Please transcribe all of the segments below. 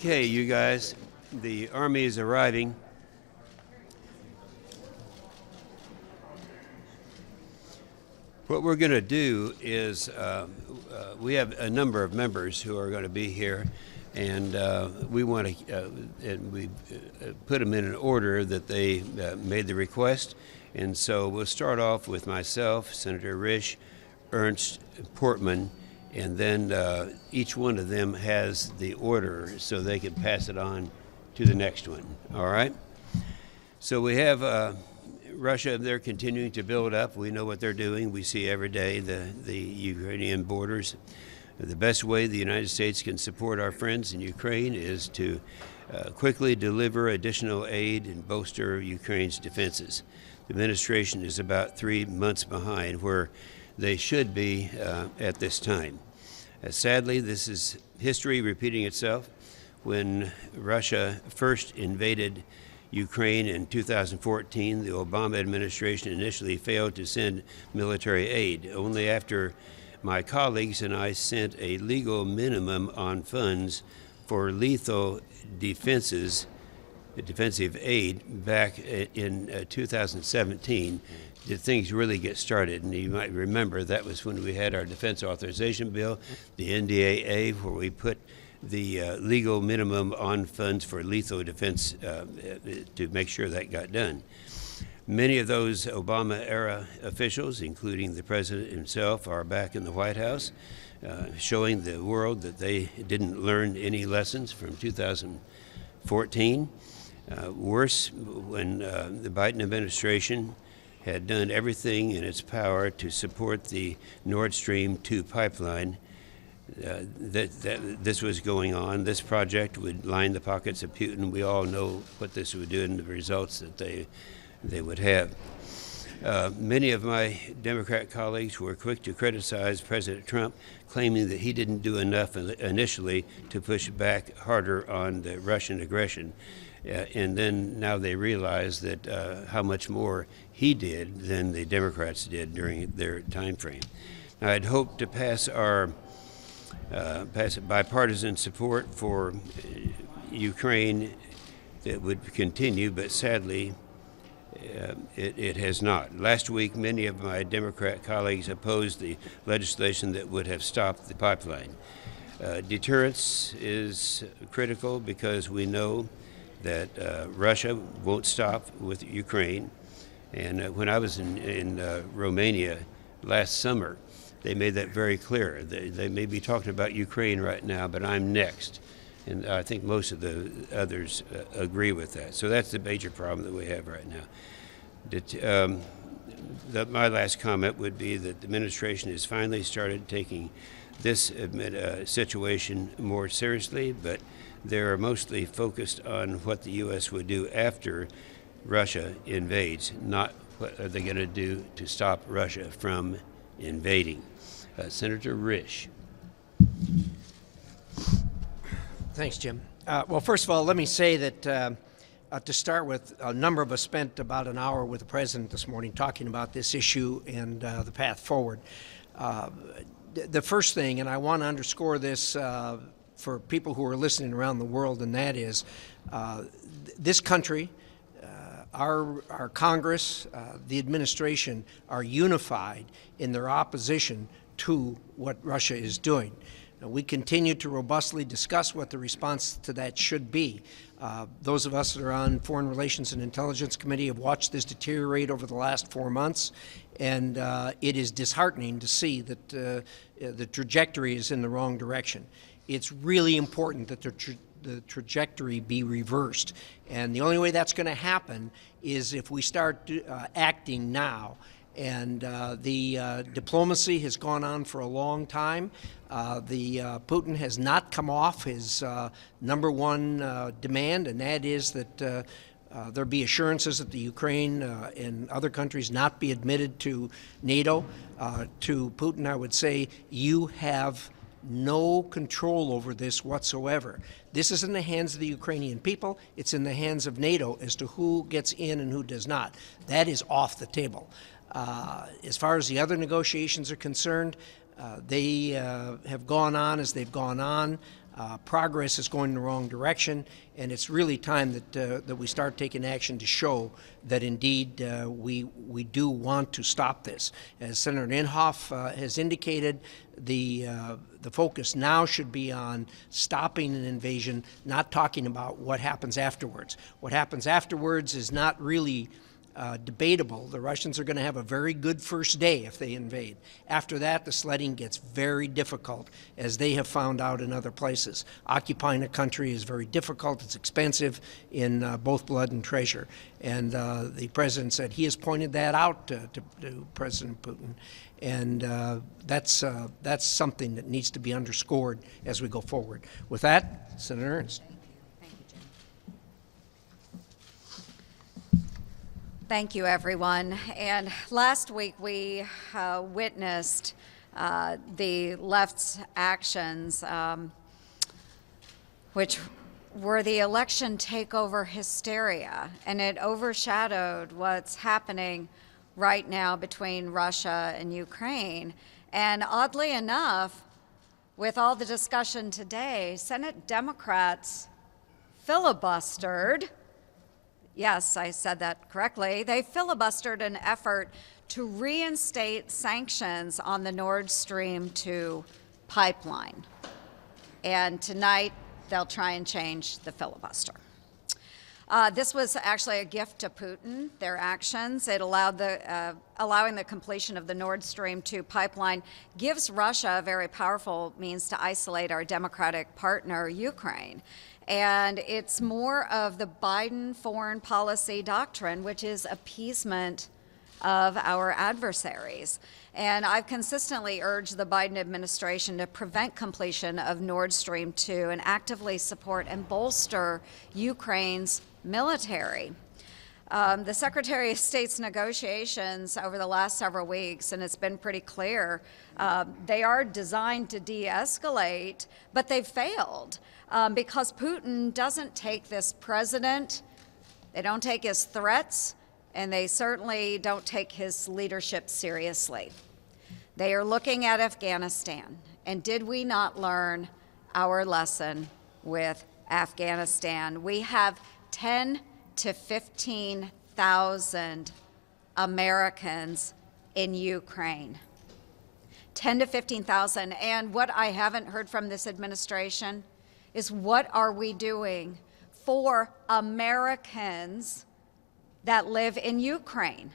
Okay, you guys, the Army is arriving. What we're going to do is we have a number of members who are going to be here, and we want to put them in an order that they made the request. And so we'll start off with myself, Senator Risch, Ernst, Portman, and then each one of them has the order so they can pass it on to the next one. All right? So we have Russia. They're continuing to build up. We know what they're doing. We see every day the Ukrainian borders. The best way the United States can support our friends in Ukraine is to quickly deliver additional aid and bolster Ukraine's defenses. The administration is about 3 months behind where they should be at this time. Sadly, this is history repeating itself. When Russia first invaded Ukraine in 2014, the Obama administration initially failed to send military aid. Only after my colleagues and I sent a legal minimum on funds for lethal defensive aid back in 2017 did things really get started. And you might remember that was when we had our defense authorization bill, the NDAA, where we put the legal minimum on funds for lethal defense to make sure that got done. Many of those Obama-era officials, including the president himself, are back in the White House, showing the world that they didn't learn any lessons from 2014. Worse, when the Biden administration had done everything in its power to support the Nord Stream 2 pipeline, this was going on. This project would line the pockets of Putin. We all know what this would do and the results that they would have. Many of my Democrat colleagues were quick to criticize President Trump, claiming that he didn't do enough initially to push back harder on the Russian aggression. And then now they realize that how much more he did than the Democrats did during their time frame. Now, I'd hoped to pass bipartisan support for Ukraine that would continue, but sadly, it has not. Last week, many of my Democrat colleagues opposed the legislation that would have stopped the pipeline. Deterrence is critical because we know that Russia won't stop with Ukraine. And when I was in Romania last summer, they made that very clear. They may be talking about Ukraine right now, but I'm next. And I think most of the others agree with that. So that's the major problem that we have right now. My last comment would be that the administration has finally started taking this situation more seriously, but they're mostly focused on what the U.S. would do after Russia invades, not what are they going to do to stop Russia from invading. Senator Risch. Thanks, Jim. Well, first of all, let me say that to start with, a number of us spent about an hour with the President this morning talking about this issue and the path forward. The first thing, and I want to underscore this for people who are listening around the world, and that is this country, our Congress, the administration are unified in their opposition to what Russia is doing. Now, we continue to robustly discuss what the response to that should be. Those of us that are on Foreign Relations and Intelligence Committee have watched this deteriorate over the last 4 months, and it is disheartening to see that the trajectory is in the wrong direction. It's really important that the trajectory be reversed, and the only way that's going to happen is if we start acting now. And the diplomacy has gone on for a long time. Putin has not come off his number one demand, and that is that there be assurances that the Ukraine and other countries not be admitted to NATO. To Putin, I would say, you have no control over this whatsoever. This is in the hands of the Ukrainian people. It's in the hands of NATO as to who gets in and who does not. That is off the table. As far as the other negotiations are concerned, they have gone on as they've gone on. Progress is going in the wrong direction, and it's really time that we start taking action to show that indeed we do want to stop this. As Senator Inhofe has indicated, the focus now should be on stopping an invasion, not talking about what happens afterwards. What happens afterwards is not really debatable. The Russians are going to have a very good first day if they invade. After that, the sledding gets very difficult, as they have found out in other places. Occupying a country is very difficult. It's expensive in both blood and treasure. And the president said he has pointed that out to President Putin. And that's something that needs to be underscored as we go forward. With that, Senator Ernst. Thank you, everyone. And last week we witnessed the left's actions, which were the election takeover hysteria, and it overshadowed what's happening right now between Russia and Ukraine. And oddly enough, with all the discussion today, Senate Democrats filibustered. Yes, I said that correctly. They filibustered an effort to reinstate sanctions on the Nord Stream 2 pipeline. And tonight, they'll try and change the filibuster. This was actually a gift to Putin, their actions. It allowed allowing the completion of the Nord Stream 2 pipeline gives Russia a very powerful means to isolate our democratic partner, Ukraine. And it's more of the Biden foreign policy doctrine, which is appeasement of our adversaries. And I've consistently urged the Biden administration to prevent completion of Nord Stream 2 and actively support and bolster Ukraine's military. The Secretary of State's negotiations over the last several weeks, and it's been pretty clear, they are designed to de-escalate, but they've failed. Because Putin doesn't take this president, they don't take his threats, and they certainly don't take his leadership seriously. They are looking at Afghanistan, and did we not learn our lesson with Afghanistan? We have 10 to 15,000 Americans in Ukraine. 10 to 15,000, and what I haven't heard from this administration is what are we doing for Americans that live in Ukraine?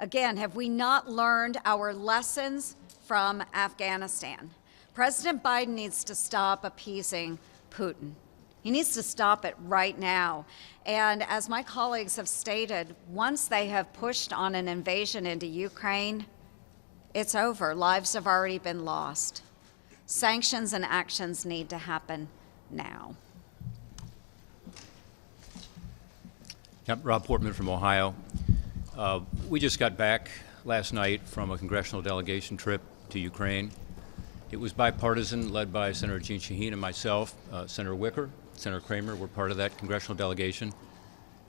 Again, have we not learned our lessons from Afghanistan? President Biden needs to stop appeasing Putin. He needs to stop it right now. And as my colleagues have stated, once they have pushed on an invasion into Ukraine, it's over. Lives have already been lost. Sanctions and actions need to happen now. Yep, Rob Portman from Ohio. We just got back last night from a congressional delegation trip to Ukraine. It was bipartisan, led by Senator Jeanne Shaheen and myself. Senator Wicker, Senator Kramer were part of that congressional delegation.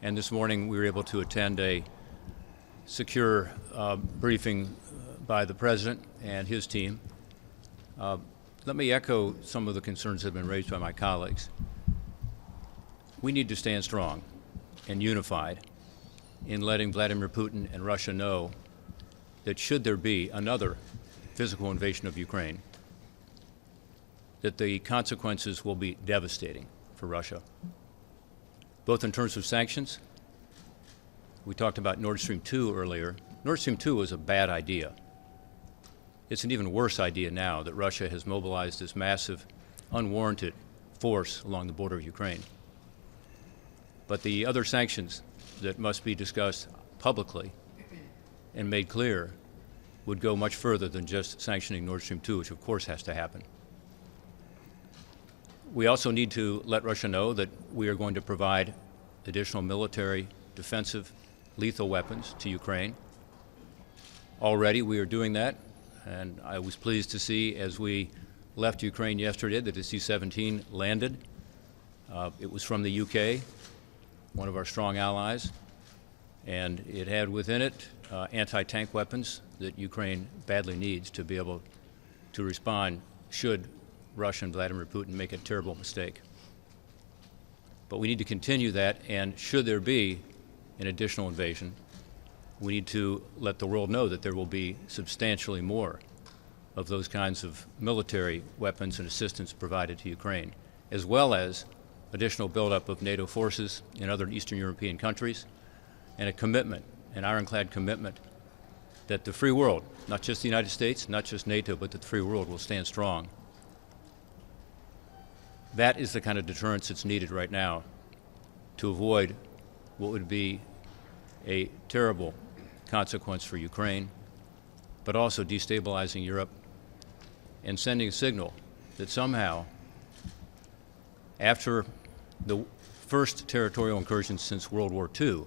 And this morning we were able to attend a secure briefing by the President and his team. Let me echo some of the concerns that have been raised by my colleagues. We need to stand strong and unified in letting Vladimir Putin and Russia know that should there be another physical invasion of Ukraine, that the consequences will be devastating for Russia, both in terms of sanctions. We talked about Nord Stream 2 earlier. Nord Stream 2 was a bad idea. It's an even worse idea now that Russia has mobilized this massive, unwarranted force along the border of Ukraine. But the other sanctions that must be discussed publicly and made clear would go much further than just sanctioning Nord Stream 2, which of course has to happen. We also need to let Russia know that we are going to provide additional military, defensive, lethal weapons to Ukraine. Already we are doing that. And I was pleased to see as we left Ukraine yesterday that the C-17 landed. It was from the UK, one of our strong allies, and it had within it anti-tank weapons that Ukraine badly needs to be able to respond should Russia and Vladimir Putin make a terrible mistake. But we need to continue that, and should there be an additional invasion, we need to let the world know that there will be substantially more of those kinds of military weapons and assistance provided to Ukraine, as well as additional buildup of NATO forces in other Eastern European countries, and a commitment, an ironclad commitment, that the free world, not just the United States, not just NATO, but that the free world will stand strong. That is the kind of deterrence that's needed right now to avoid what would be a terrible consequence for Ukraine, but also destabilizing Europe and sending a signal that somehow, after the first territorial incursion since World War II,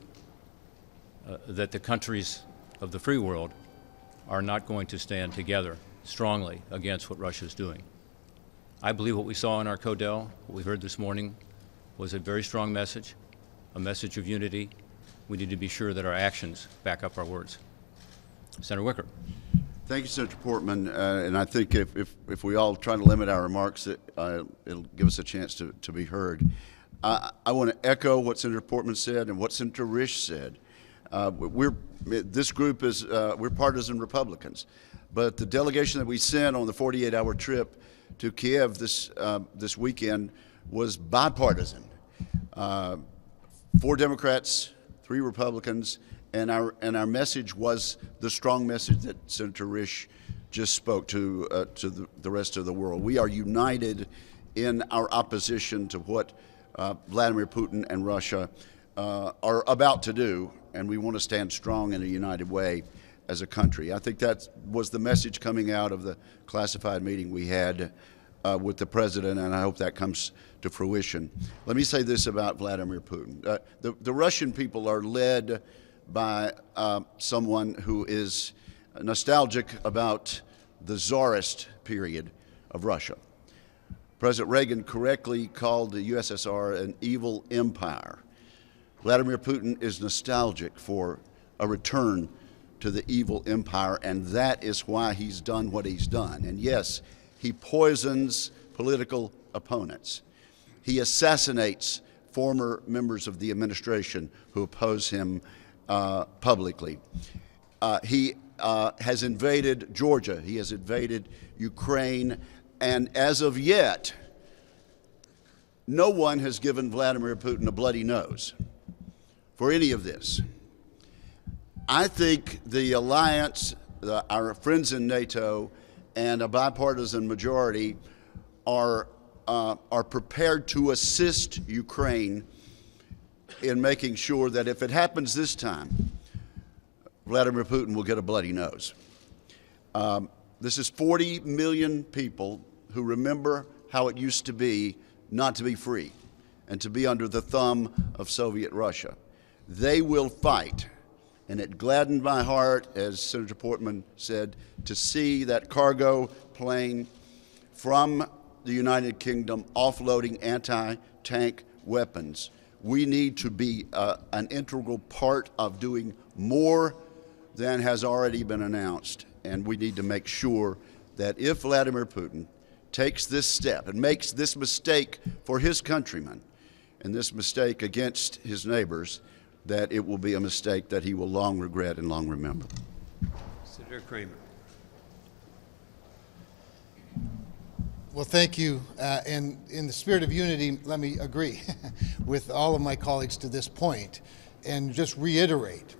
that the countries of the free world are not going to stand together strongly against what Russia is doing. I believe what we saw in our Codel, what we heard this morning, was a very strong message, a message of unity. We need to be sure that our actions back up our words. Senator Wicker. Thank you, Senator Portman. And I think if we all try to limit our remarks, it'll give us a chance to be heard. I want to echo what Senator Portman said and what Senator Risch said. This group is, we're partisan Republicans, but the delegation that we sent on the 48-hour trip to Kiev this weekend was bipartisan. 4 Democrats, 3 Republicans, and our message was the strong message that Senator Risch just spoke to the rest of the world. We are united in our opposition to what Vladimir Putin and Russia are about to do, and we want to stand strong in a united way as a country. I think that was the message coming out of the classified meeting we had with the president, and I hope that comes to fruition. Let me say this about Vladimir Putin. The Russian people are led by someone who is nostalgic about the czarist period of Russia. President Reagan correctly called the USSR an evil empire. Vladimir Putin is nostalgic for a return to the evil empire, and that is why he's done what he's done. And yes, he poisons political opponents. He assassinates former members of the administration who oppose him publicly. He has invaded Georgia. He has invaded Ukraine. And as of yet, no one has given Vladimir Putin a bloody nose for any of this. I think the alliance, our friends in NATO, and a bipartisan majority are prepared to assist Ukraine in making sure that if it happens this time, Vladimir Putin will get a bloody nose. This is 40 million people who remember how it used to be not to be free and to be under the thumb of Soviet Russia. They will fight, and it gladdened my heart, as Senator Portman said, to see that cargo plane from the United Kingdom offloading anti-tank weapons. We need to be an integral part of doing more than has already been announced, and we need to make sure that if Vladimir Putin takes this step and makes this mistake for his countrymen and this mistake against his neighbors, that it will be a mistake that he will long regret and long remember. Senator Kramer. Well, thank you. And in the spirit of unity, let me agree with all of my colleagues to this point and just reiterate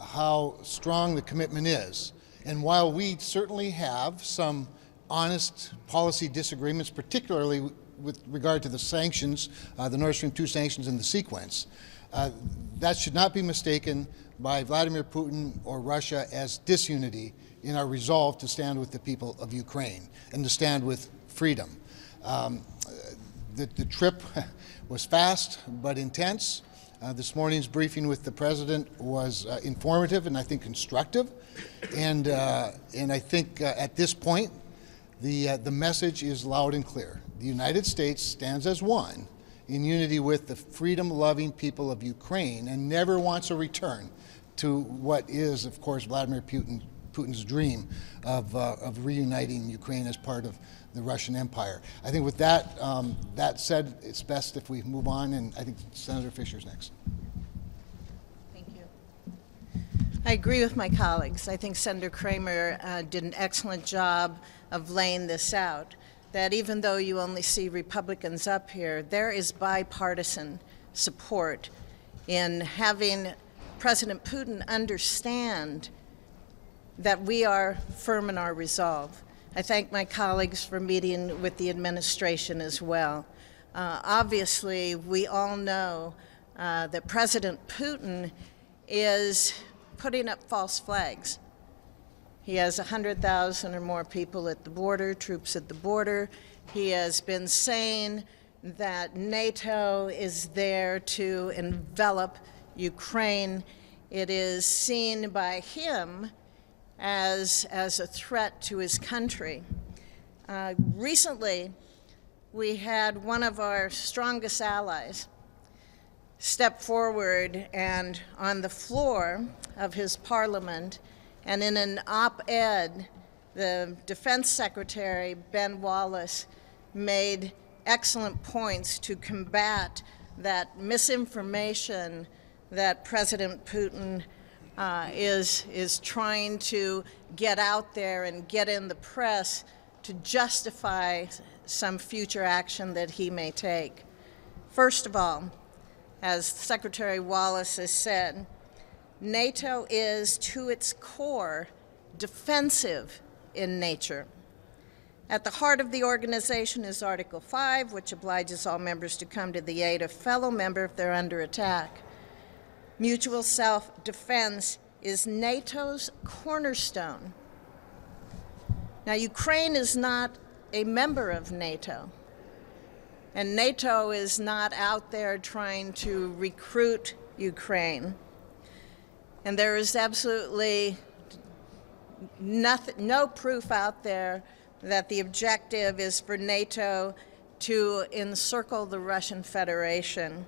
how strong the commitment is. And while we certainly have some honest policy disagreements, particularly with regard to the sanctions, the Nord Stream 2 sanctions and the sequence, that should not be mistaken by Vladimir Putin or Russia as disunity in our resolve to stand with the people of Ukraine and to stand with freedom. The trip was fast but intense. This morning's briefing with the president was informative and I think constructive. And I think at this point, the message is loud and clear. The United States stands as one in unity with the freedom-loving people of Ukraine and never wants a return to what is, of course, Vladimir Putin's dream of reuniting Ukraine as part of the Russian Empire. I think with that, that said, it's best if we move on, and I think Senator Fisher's next. Thank you. I agree with my colleagues. I think Senator Kramer did an excellent job of laying this out, that even though you only see Republicans up here, there is bipartisan support in having President Putin understand that we are firm in our resolve. I thank my colleagues for meeting with the administration as well. Obviously, we all know that President Putin is putting up false flags. He has 100,000 or more people at the border, troops at the border. He has been saying that NATO is there to envelop Ukraine. It is seen by him as a threat to his country. Recently, we had one of our strongest allies step forward and on the floor of his parliament, and in an op-ed, the Defense Secretary, Ben Wallace, made excellent points to combat that misinformation that President Putin is trying to get out there and get in the press to justify some future action that he may take. First of all, as Secretary Wallace has said, NATO is, to its core, defensive in nature. At the heart of the organization is Article 5, which obliges all members to come to the aid of fellow member if they're under attack. Mutual self-defense is NATO's cornerstone. Now, Ukraine is not a member of NATO, and NATO is not out there trying to recruit Ukraine. And there is absolutely no proof out there that the objective is for NATO to encircle the Russian Federation.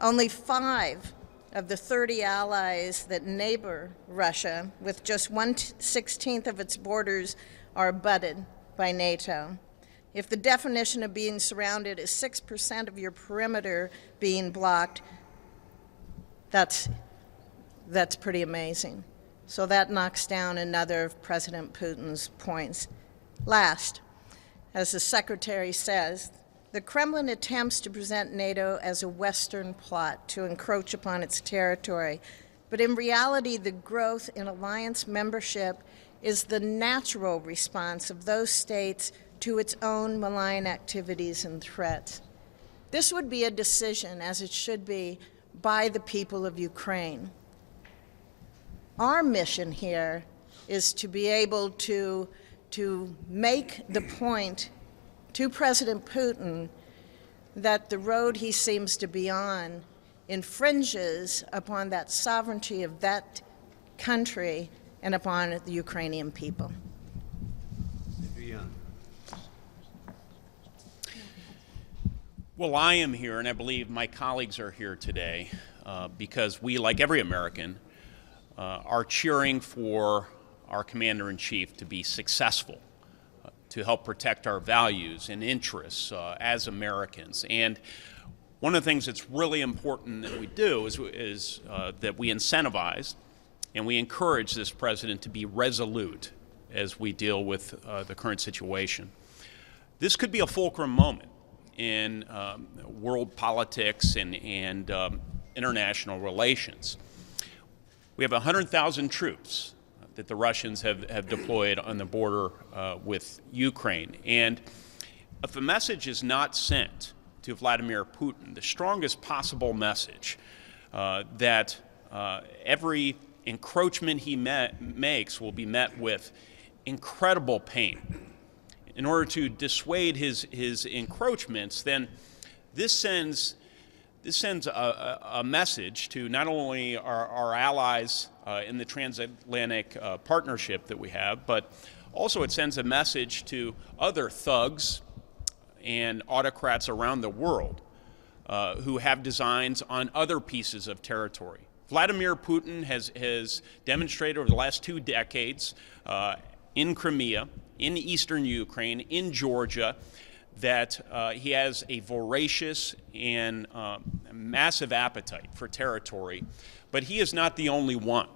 Only 5 of the 30 allies that neighbor Russia, with just 1/16 of its borders, are abutted by NATO. If the definition of being surrounded is 6% of your perimeter being blocked, that's pretty amazing. So that knocks down another of President Putin's points. Last, as the Secretary says, the Kremlin attempts to present NATO as a Western plot to encroach upon its territory, but in reality, the growth in alliance membership is the natural response of those states to its own malign activities and threats. This would be a decision, as it should be, by the people of Ukraine. Our mission here is to be able to make the point to President Putin that the road he seems to be on infringes upon that sovereignty of that country and upon the Ukrainian people. Well, I am here, and I believe my colleagues are here today because we, like every American, are cheering for our Commander-in-Chief to be successful, to help protect our values and interests as Americans. And one of the things that's really important that we do is that we incentivize and we encourage this president to be resolute as we deal with the current situation. This could be a fulcrum moment in world politics and international relations. We have 100,000 troops that the Russians have deployed on the border with Ukraine. And if a message is not sent to Vladimir Putin, the strongest possible message that every encroachment he makes will be met with incredible pain. In order to dissuade his encroachments, then this sends a message to not only our allies in the transatlantic partnership that we have, but also it sends a message to other thugs and autocrats around the world who have designs on other pieces of territory. Vladimir Putin has demonstrated over the last 2 decades in Crimea, in eastern Ukraine, in Georgia, that he has a voracious and massive appetite for territory. But he is not the only one.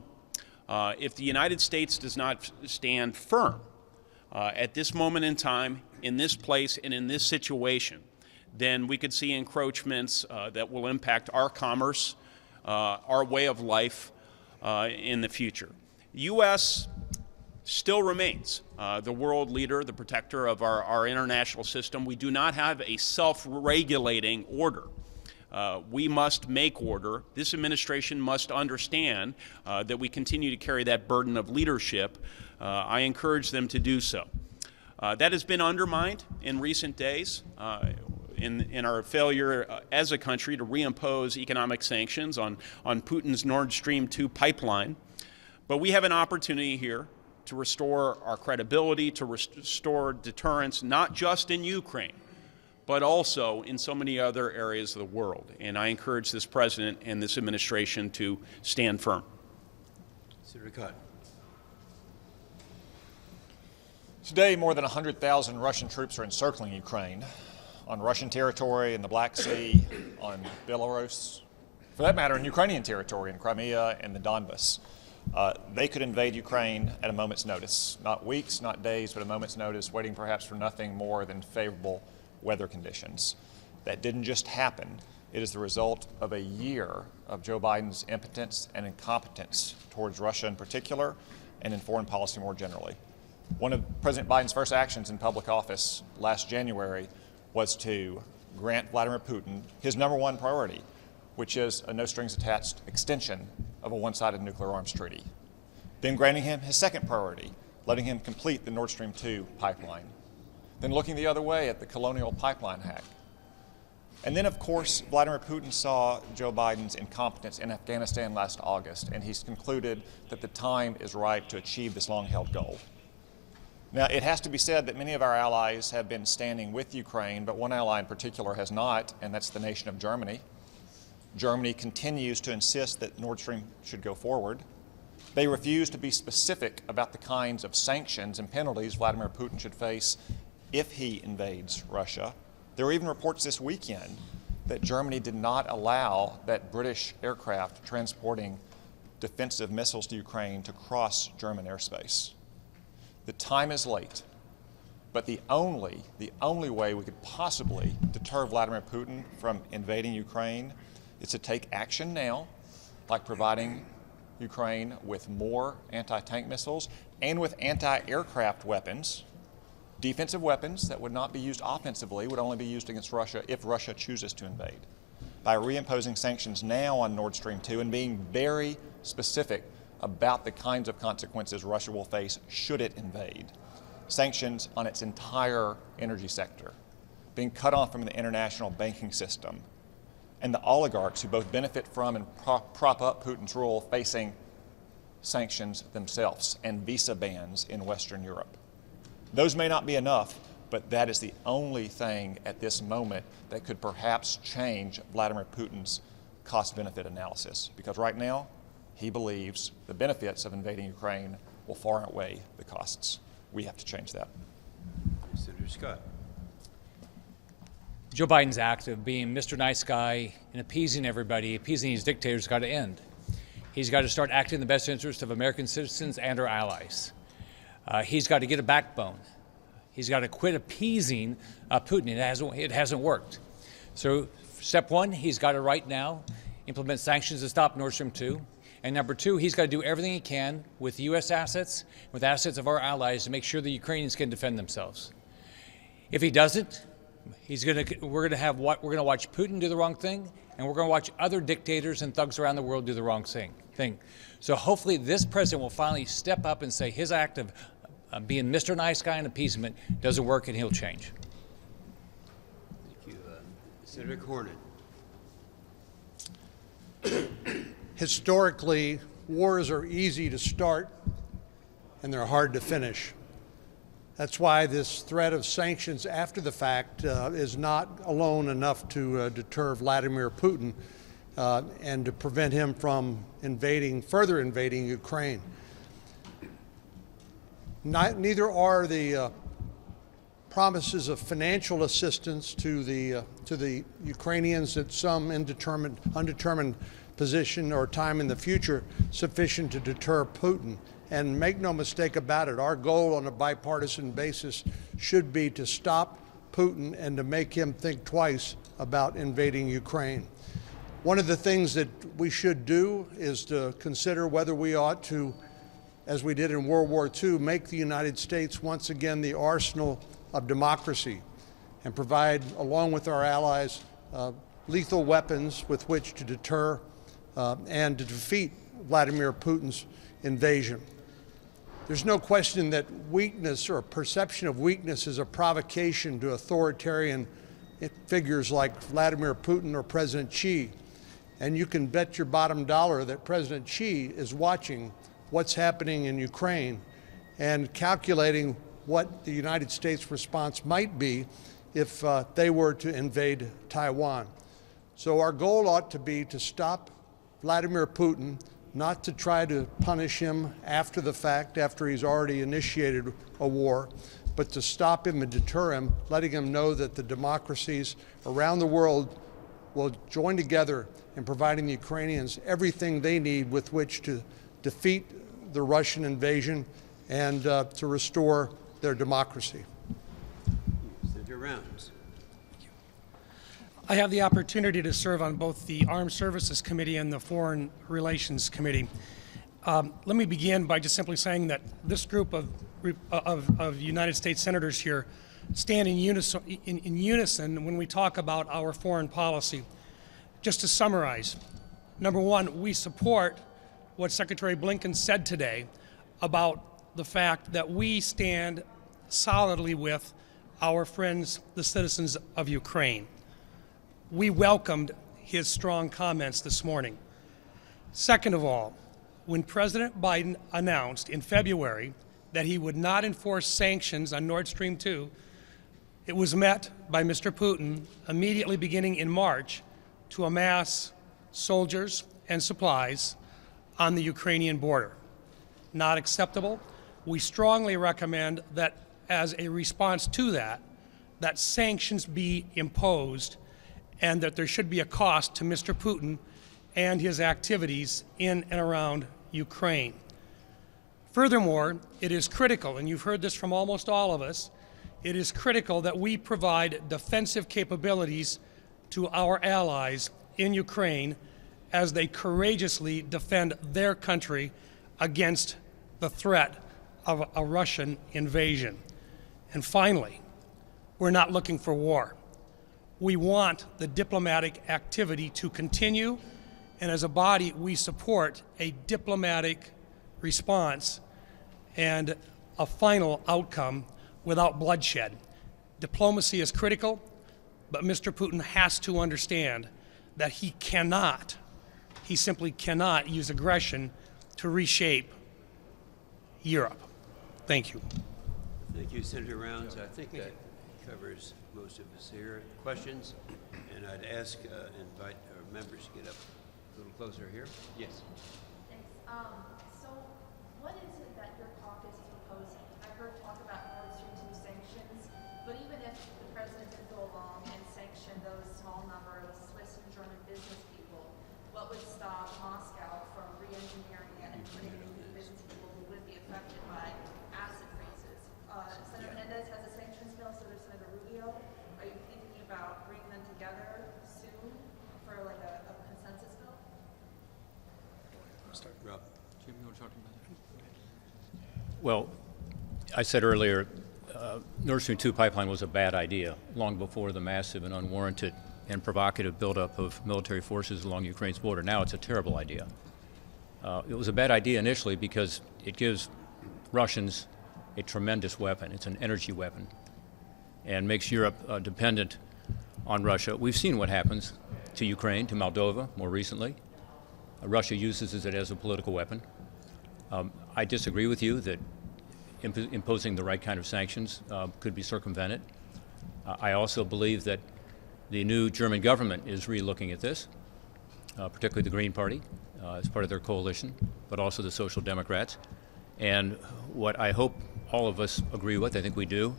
If the United States does not stand firm at this moment in time, in this place, and in this situation, then we could see encroachments that will impact our commerce, our way of life in the future. The U.S. still remains the world leader, the protector of our international system. We do not have a self-regulating order. We must make order. This administration must understand that we continue to carry that burden of leadership. I encourage them to do so. That has been undermined in recent days in our failure as a country to reimpose economic sanctions on Putin's Nord Stream 2 pipeline. But we have an opportunity here to restore our credibility, to restore deterrence, not just in Ukraine, but also in so many other areas of the world. And I encourage this president and this administration to stand firm. Senator Cotton. Today, more than 100,000 Russian troops are encircling Ukraine on Russian territory, in the Black Sea, on Belarus, for that matter, in Ukrainian territory, in Crimea and the Donbas. They could invade Ukraine at a moment's notice, not weeks, not days, but a moment's notice, waiting perhaps for nothing more than favorable weather conditions. That didn't just happen. It is the result of a year of Joe Biden's impotence and incompetence towards Russia in particular and in foreign policy more generally. One of President Biden's first actions in public office last January was to grant Vladimir Putin his #1 priority, which is a no-strings-attached extension of a one-sided nuclear arms treaty. Then granting him his second priority, letting him complete the Nord Stream 2 pipeline. Then looking the other way at the Colonial Pipeline hack. And then, of course, Vladimir Putin saw Joe Biden's incompetence in Afghanistan last August, and he's concluded that the time is right to achieve this long-held goal. Now, it has to be said that many of our allies have been standing with Ukraine, but one ally in particular has not, and that's the nation of Germany. Germany continues to insist that Nord Stream should go forward. They refuse to be specific about the kinds of sanctions and penalties Vladimir Putin should face if he invades Russia. There were even reports this weekend that Germany did not allow that British aircraft transporting defensive missiles to Ukraine to cross German airspace. The time is late, but the only way we could possibly deter Vladimir Putin from invading Ukraine is to take action now, like providing Ukraine with more anti-tank missiles and with anti-aircraft weapons, defensive weapons that would not be used offensively, would only be used against Russia if Russia chooses to invade. By reimposing sanctions now on Nord Stream 2 and being very specific about the kinds of consequences Russia will face should it invade. Sanctions on its entire energy sector, being cut off from the international banking system, and the oligarchs who both benefit from and prop up Putin's rule facing sanctions themselves and visa bans in Western Europe. Those may not be enough, but that is the only thing at this moment that could perhaps change Vladimir Putin's cost-benefit analysis. Because right now, he believes the benefits of invading Ukraine will far outweigh the costs. We have to change that. Senator Scott. Joe Biden's act of being Mr. Nice Guy and appeasing everybody, appeasing these dictators, got to end. He's got to start acting in the best interest of American citizens and our allies. He's got to get a backbone. He's got to quit appeasing Putin. It hasn't worked. So step one, he's got to right now implement sanctions to stop Nord Stream 2. And number two, he's got to do everything he can with U.S. assets, with assets of our allies, to make sure the Ukrainians can defend themselves. If he doesn't, we're going to watch Putin do the wrong thing, and we're going to watch other dictators and thugs around the world do the wrong thing. So hopefully this president will finally step up and say his act of being Mr. Nice Guy and appeasement doesn't work, and he'll change. Thank you. Senator Cornyn. Historically, wars are easy to start and they're hard to finish. That's why this threat of sanctions after the fact is not alone enough to deter Vladimir Putin. and to prevent him from further invading Ukraine. Neither are the promises of financial assistance to the Ukrainians at some undetermined position or time in the future sufficient to deter Putin. And make no mistake about it, our goal on a bipartisan basis should be to stop Putin and to make him think twice about invading Ukraine. One of the things that we should do is to consider whether we ought to, as we did in World War II, make the United States once again the arsenal of democracy and provide, along with our allies, lethal weapons with which to deter and to defeat Vladimir Putin's invasion. There's no question that weakness or perception of weakness is a provocation to authoritarian figures like Vladimir Putin or President Xi. And you can bet your bottom dollar that President Xi is watching what's happening in Ukraine and calculating what the United States response might be if they were to invade Taiwan. So our goal ought to be to stop Vladimir Putin, not to try to punish him after the fact, after he's already initiated a war, but to stop him and deter him, letting him know that the democracies around the world will join together in providing the Ukrainians everything they need with which to defeat the Russian invasion and to restore their democracy. Senator Rounds. I have the opportunity to serve on both the Armed Services Committee and the Foreign Relations Committee. Let me begin by just simply saying that this group of United States senators here stand in unison when we talk about our foreign policy. Just to summarize, number one, we support what Secretary Blinken said today about the fact that we stand solidly with our friends, the citizens of Ukraine. We welcomed his strong comments this morning. Second of all, when President Biden announced in February that he would not enforce sanctions on Nord Stream 2, it was met by Mr. Putin immediately beginning in March to amass soldiers and supplies on the Ukrainian border. Not acceptable. We strongly recommend that as a response to that sanctions be imposed and that there should be a cost to Mr. Putin and his activities in and around Ukraine. Furthermore, it is critical, and you've heard this from almost all of us, it is critical that we provide defensive capabilities to our allies in Ukraine as they courageously defend their country against the threat of a Russian invasion. And finally, we're not looking for war. We want the diplomatic activity to continue, and as a body, we support a diplomatic response and a final outcome without bloodshed. Diplomacy is critical, but Mr. Putin has to understand that he simply cannot use aggression to reshape Europe. Thank you. Thank you, Senator Rounds. I think that covers most of us here. Questions? And I'd invite our members to get up a little closer here. Yes. Thanks. So what is it that your caucus is proposing? I've heard talk about Nord Stream 2 sanctions, but even if the president did go along and sanction those small number of Swiss and German business people, what would stop Moscow from re-engineering it and putting business people who would be affected by acid freezes? Senator Menendez has a sanctions bill, so does Senator Rubio. Are you thinking about bringing them together soon for like a consensus bill? Rob. Jim, you want to talk about that? Well, I said earlier, Nord Stream 2 pipeline was a bad idea long before the massive and unwarranted and provocative buildup of military forces along Ukraine's border. Now it's a terrible idea. It was a bad idea initially because it gives Russians a tremendous weapon. It's an energy weapon and makes Europe dependent on Russia. We've seen what happens to Ukraine, to Moldova more recently. Russia uses it as a political weapon. I disagree with you that imposing the right kind of sanctions could be circumvented. I also believe that the new German government is re-looking at this. particularly the Green Party, as part of their coalition, but also the Social Democrats. And what I hope all of us agree with, I think we do,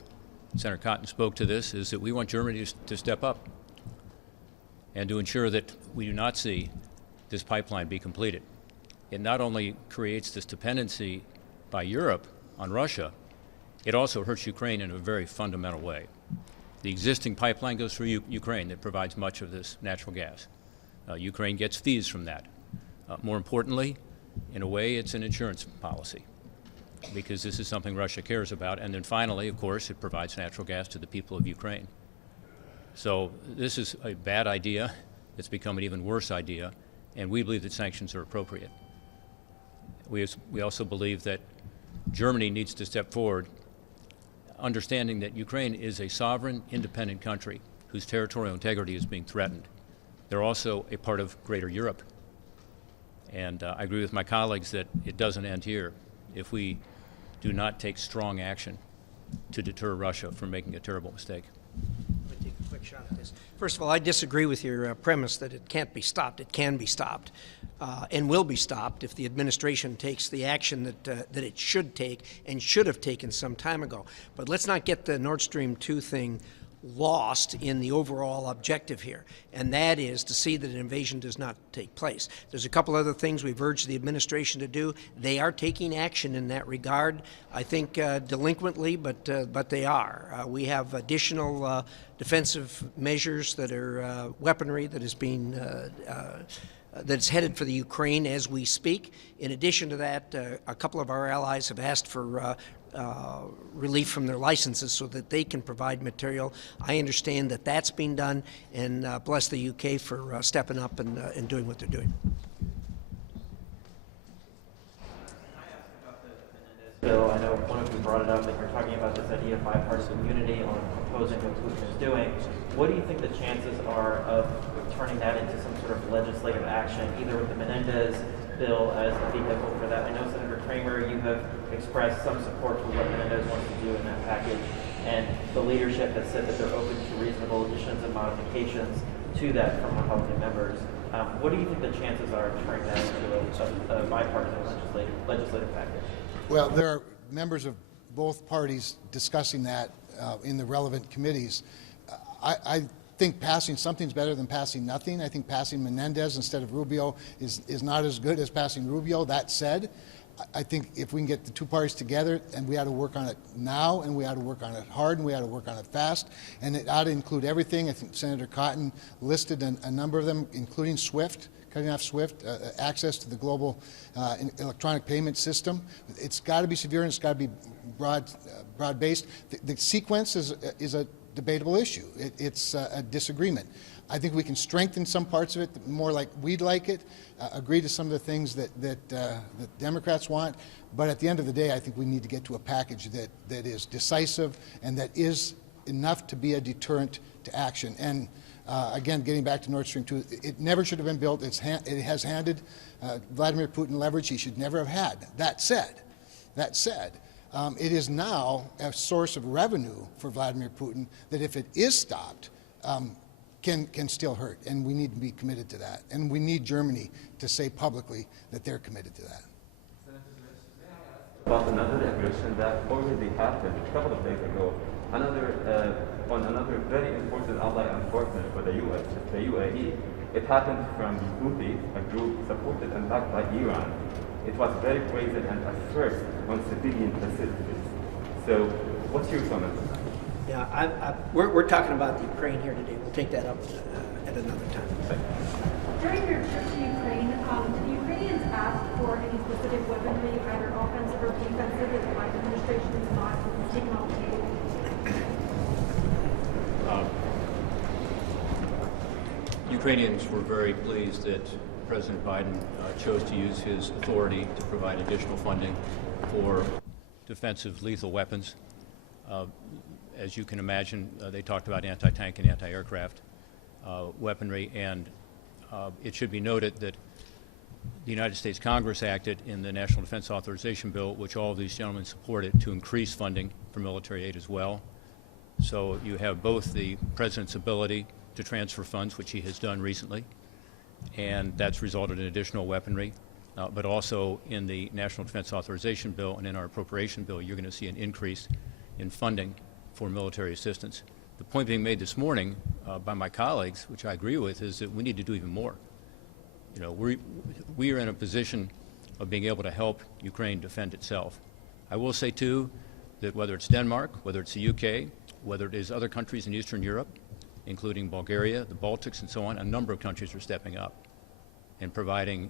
Senator Cotton spoke to this, is that we want Germany to step up and to ensure that we do not see this pipeline be completed. It not only creates this dependency by Europe on Russia, it also hurts Ukraine in a very fundamental way. The existing pipeline goes through Ukraine that provides much of this natural gas. Ukraine gets fees from that. More importantly, in a way, it's an insurance policy, because this is something Russia cares about. And then finally, of course, it provides natural gas to the people of Ukraine. So this is a bad idea. It's become an even worse idea, and we believe that sanctions are appropriate. We also believe that Germany needs to step forward, understanding that Ukraine is a sovereign, independent country whose territorial integrity is being threatened. They're also a part of greater Europe. And I agree with my colleagues that it doesn't end here if we do not take strong action to deter Russia from making a terrible mistake. Let me take a quick shot at this. First of all, I disagree with your premise that it can't be stopped. It can be stopped and will be stopped if the administration takes the action that it should take and should have taken some time ago. But let's not get the Nord Stream 2 thing lost in the overall objective here, and that is to see that an invasion does not take place. There's a couple other things we've urged the administration to do. They are taking action in that regard, I think delinquently, but they are. We have additional defensive measures that are weaponry that is being that's headed for the Ukraine as we speak. In addition to that, a couple of our allies have asked for relief from their licenses so that they can provide material. I understand that that's being done, and bless the UK for stepping up and doing what they're doing. Bill, I know one of you brought it up, that you're talking about this idea of bipartisan unity on opposing what Putin is doing. What do you think the chances are of turning that into some sort of legislative action, either with the Menendez bill as a vehicle for that? I know, Senator Kramer, you have expressed some support for what Menendez wants to do in that package, and the leadership has said that they're open to reasonable additions and modifications to that from Republican members. What do you think the chances are of turning that into a bipartisan legislative package? Well, there are members of both parties discussing that in the relevant committees. I think passing something's better than passing nothing. I think passing Menendez instead of Rubio is not as good as passing Rubio. That said, I think if we can get the two parties together, and we ought to work on it now, and we ought to work on it hard, and we ought to work on it fast, and it ought to include everything. I think Senator Cotton listed a number of them, including SWIFT, cutting off SWIFT, access to the global electronic payment system. It's got to be severe, and it's got to be broad-based. The sequence is a debatable issue. It's a disagreement. I think we can strengthen some parts of it more like we'd like it, agree to some of the things that Democrats want, but at the end of the day, I think we need to get to a package that is decisive and that is enough to be a deterrent to action. And again, getting back to Nord Stream 2, it never should have been built. It has handed Vladimir Putin leverage he should never have had. That said, it is now a source of revenue for Vladimir Putin that, if it is stopped, can still hurt, and we need to be committed to that. And we need Germany to say publicly that they're committed to that. About another aggression that already happened a couple of days ago, on another very important ally and partner for the U.S., the UAE. It happened from the Houthis, a group supported and backed by Iran. It was very brazen and a threat on civilian facilities. So, what's your comment? Yeah, we're talking about the Ukraine here today. We'll take that up at another time. During your trip to Ukraine, did the Ukrainians ask for any specific weaponry, either offensive or defensive, that the Biden administration has not taken off the table? Ukrainians were very pleased that President Biden chose to use his authority to provide additional funding for defensive lethal weapons. As you can imagine, they talked about anti-tank and anti-aircraft weaponry, and it should be noted that the United States Congress acted in the National Defense Authorization Bill, which all of these gentlemen supported, to increase funding for military aid as well. So you have both the President's ability to transfer funds, which he has done recently, and that's resulted in additional weaponry. But also in the National Defense Authorization Bill and in our appropriation bill, you're going to see an increase in funding for military assistance. The point being made this morning by my colleagues, which I agree with, is that we need to do even more. You know, we are in a position of being able to help Ukraine defend itself. I will say, too, that whether it's Denmark, whether it's the UK, whether it is other countries in Eastern Europe, including Bulgaria, the Baltics, and so on, a number of countries are stepping up and providing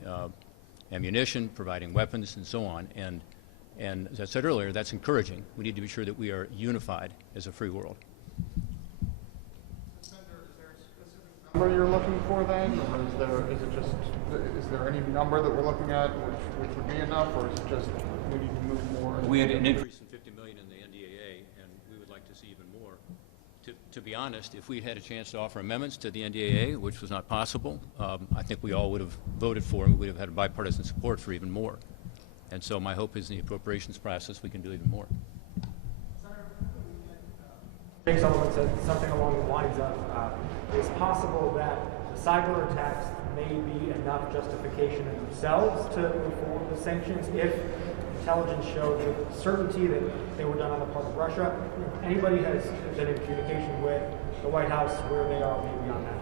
ammunition, providing weapons, and so on. And as I said earlier, that's encouraging. We need to be sure that we are unified as a free world. Senator, is there a specific number you're looking for then, or is there any number that we're looking at which would be enough, or is it just we need to move more? We had an increase in $50 million in the NDAA, and we would like to see even more. To be honest, if we had a chance to offer amendments to the NDAA, which was not possible, I think we all would have voted for, and we would have had bipartisan support for even more. And so my hope is in the appropriations process we can do even more. Jake Sullivan said something along the lines of, it's possible that the cyber attacks may be enough justification in themselves to move forward with sanctions if intelligence showed with certainty that they were done on the part of Russia. Anybody has been in communication with the White House where they are maybe on that?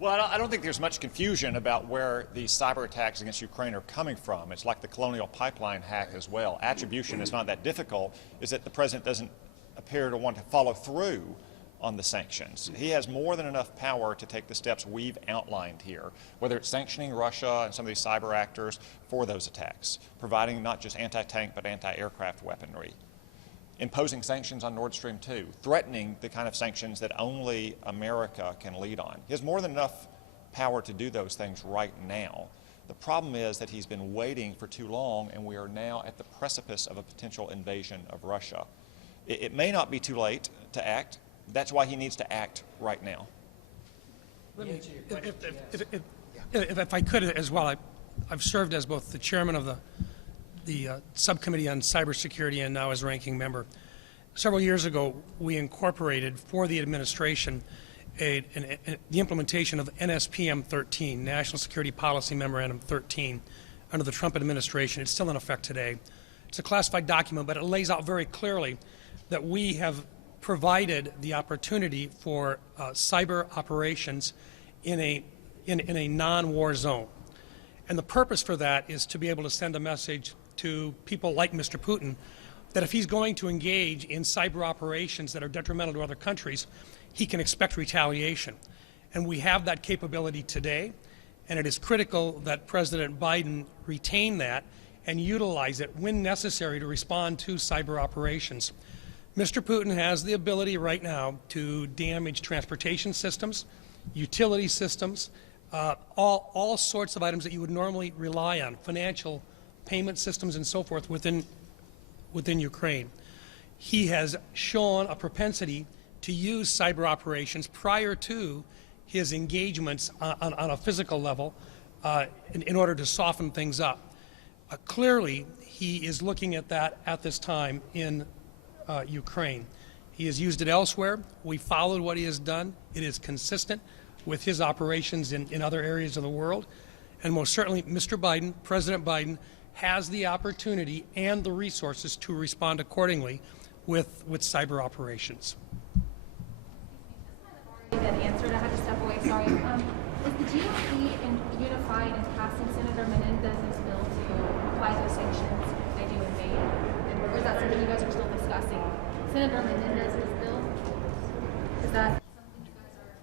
Well, I don't think there's much confusion about where these cyber attacks against Ukraine are coming from. It's like the Colonial Pipeline hack as well. Attribution is not that difficult. Is that the president doesn't appear to want to follow through on the sanctions. He has more than enough power to take the steps we've outlined here, whether it's sanctioning Russia and some of these cyber actors for those attacks, providing not just anti-tank but anti-aircraft weaponry, imposing sanctions on Nord Stream 2, threatening the kind of sanctions that only America can lead on. He has more than enough power to do those things right now. The problem is that he's been waiting for too long, and we are now at the precipice of a potential invasion of Russia. It may not be too late to act. That's why he needs to act right now. If I could as well, I've served as both the chairman of the subcommittee on cybersecurity and now as ranking member. Several years ago, we incorporated for the administration the implementation of NSPM 13, National Security Policy Memorandum 13, under the Trump administration. It's still in effect today. It's a classified document, but it lays out very clearly that we have provided the opportunity for cyber operations in a non-war zone. And the purpose for that is to be able to send a message to people like Mr. Putin that if he's going to engage in cyber operations that are detrimental to other countries, he can expect retaliation. And we have that capability today, and it is critical that President Biden retain that and utilize it when necessary to respond to cyber operations. Mr. Putin has the ability right now to damage transportation systems, utility systems, all sorts of items that you would normally rely on, financial payment systems and so forth within Ukraine. He has shown a propensity to use cyber operations prior to his engagements on a physical level in order to soften things up. Clearly, he is looking at that at this time in Ukraine. He has used it elsewhere. We followed what he has done. It is consistent with his operations in other areas of the world. And most certainly, Mr. Biden, President Biden, has the opportunity and the resources to respond accordingly with cyber operations. That answered, I had to step away, sorry. Is the GOP unified in passing Senator Menendez's bill to apply those sanctions if they do invade? Or is that something you guys are still discussing? Senator Menendez's bill, is that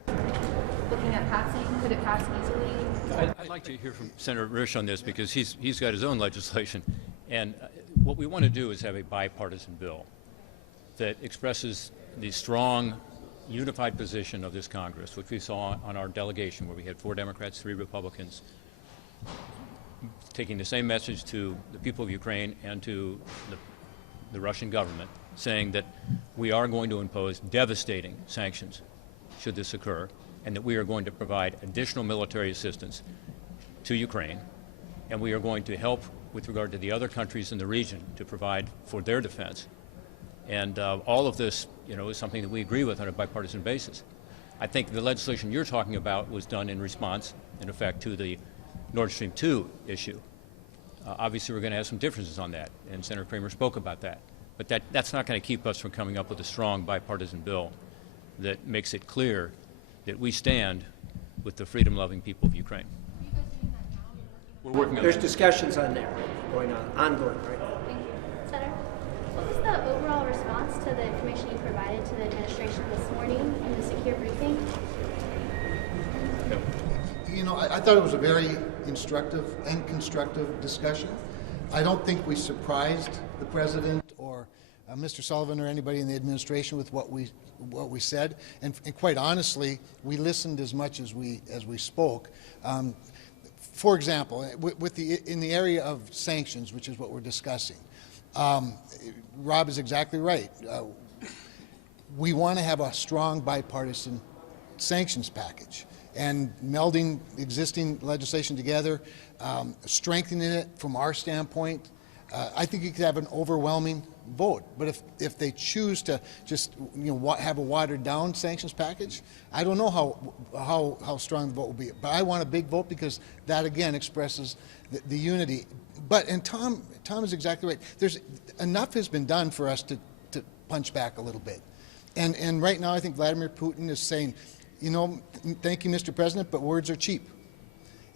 something you guys are looking at passing? Could it pass easily? I'd like to hear from Senator Risch on this because he's got his own legislation. And what we want to do is have a bipartisan bill that expresses the strong, unified position of this Congress, which we saw on our delegation where we had 4 Democrats, 3 Republicans, taking the same message to the people of Ukraine and to the Russian government, saying that we are going to impose devastating sanctions should this occur, and that we are going to provide additional military assistance to Ukraine, and we are going to help with regard to the other countries in the region to provide for their defense. And all of this, is something that we agree with on a bipartisan basis. I think the legislation you're talking about was done in response, in effect, to the Nord Stream 2 issue. Obviously, we're going to have some differences on that, and Senator Kramer spoke about that. But that's not going to keep us from coming up with a strong bipartisan bill that makes it clear that we stand with the freedom-loving people of Ukraine. We're working on There's that. discussions on that going on, ongoing right now. Thank you. Senator, what was the overall response to the information you provided to the administration this morning in the secure briefing? You know, I thought it was a very instructive and constructive discussion. I don't think we surprised the president or Mr. Sullivan or anybody in the administration with what we said, and quite honestly, we listened as much as we spoke. For example, in the area of sanctions, which is what we're discussing, Rob is exactly right. We want to have a strong bipartisan sanctions package, and melding existing legislation together, strengthening it from our standpoint, I think you could have an overwhelming vote. But if they choose to just have a watered down sanctions package, I don't know how strong the vote will be. But I want a big vote because that again expresses the unity. And Tom is exactly right. Enough has been done for us to punch back a little bit. And right now I think Vladimir Putin is saying, thank you, Mr. President, but words are cheap.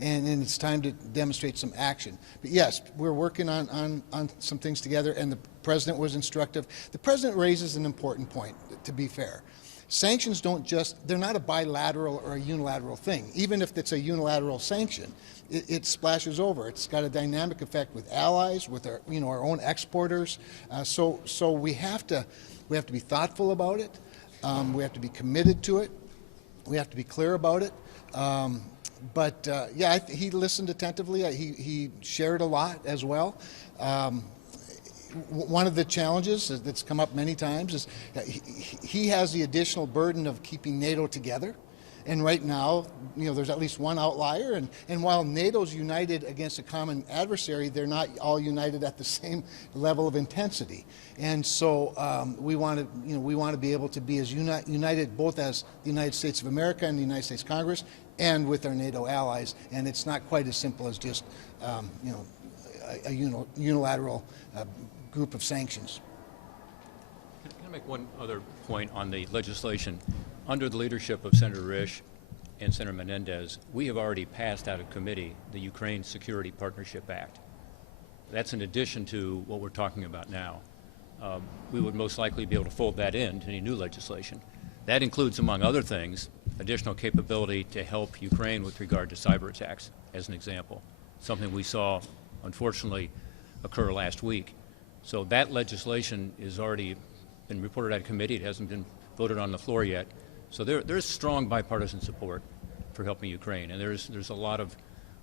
And it's time to demonstrate some action. But yes, we're working on some things together, and the president was instructive. The president raises an important point, to be fair. Sanctions they're not a bilateral or a unilateral thing. Even if it's a unilateral sanction, it splashes over. It's got a dynamic effect with allies, with our own exporters. So we have to be thoughtful about it. We have to be committed to it. We have to be clear about it. He listened attentively. He shared a lot as well. One of the challenges that's come up many times is he has the additional burden of keeping NATO together. And right now, there's at least one outlier. And while NATO's united against a common adversary, they're not all united at the same level of intensity. And so we want to be able to be as united both as the United States of America and the United States Congress and with our NATO allies. And it's not quite as simple as just a unilateral group of sanctions. Can I make one other point on the legislation? Under the leadership of Senator Risch and Senator Menendez, we have already passed out of committee the Ukraine Security Partnership Act. That's in addition to what we're talking about now. We would most likely be able to fold that into any new legislation. That includes, among other things, additional capability to help Ukraine with regard to cyber attacks, as an example, something we saw, unfortunately, occur last week. So that legislation is already been reported out of committee. It hasn't been voted on the floor yet. So there's strong bipartisan support for helping Ukraine, and there's a lot of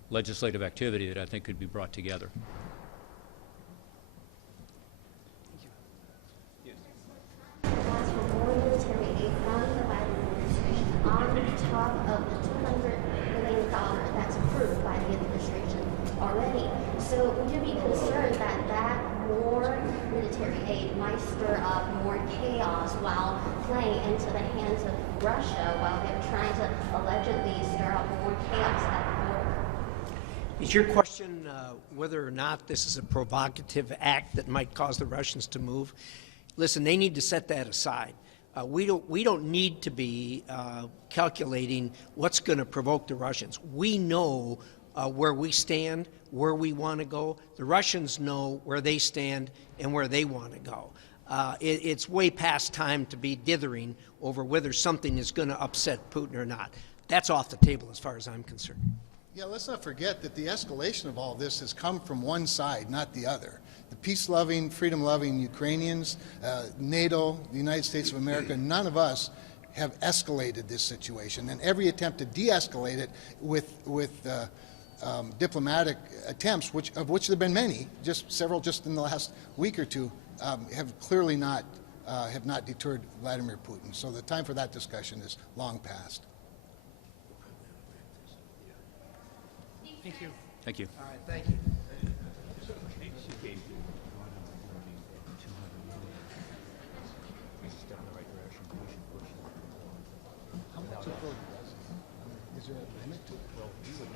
legislative activity that I think could be brought together. On top of the $200 million that's approved by the administration already. So would you be concerned that more military aid might stir up more chaos while playing into the hands of Russia while they're trying to allegedly stir up more chaos at the border? Is your question whether or not this is a provocative act that might cause the Russians to move? Listen, they need to set that aside. We don't need to be calculating what's going to provoke the Russians. We know where we stand, where we want to go. The Russians know where they stand and where they want to go. It's way past time to be dithering over whether something is going to upset Putin or not. That's off the table as far as I'm concerned. Yeah, let's not forget that the escalation of all this has come from one side, not the other. The peace-loving, freedom-loving Ukrainians, NATO, the United States of America, none of us have escalated this situation. And every attempt to de-escalate it with diplomatic attempts, of which there have been many, several just in the last week or two, have clearly not deterred Vladimir Putin. So the time for that discussion is long past. Thank you. Thank you. All right, thank you. How much What's it really does? I mean, is there a limit to it? Well, we would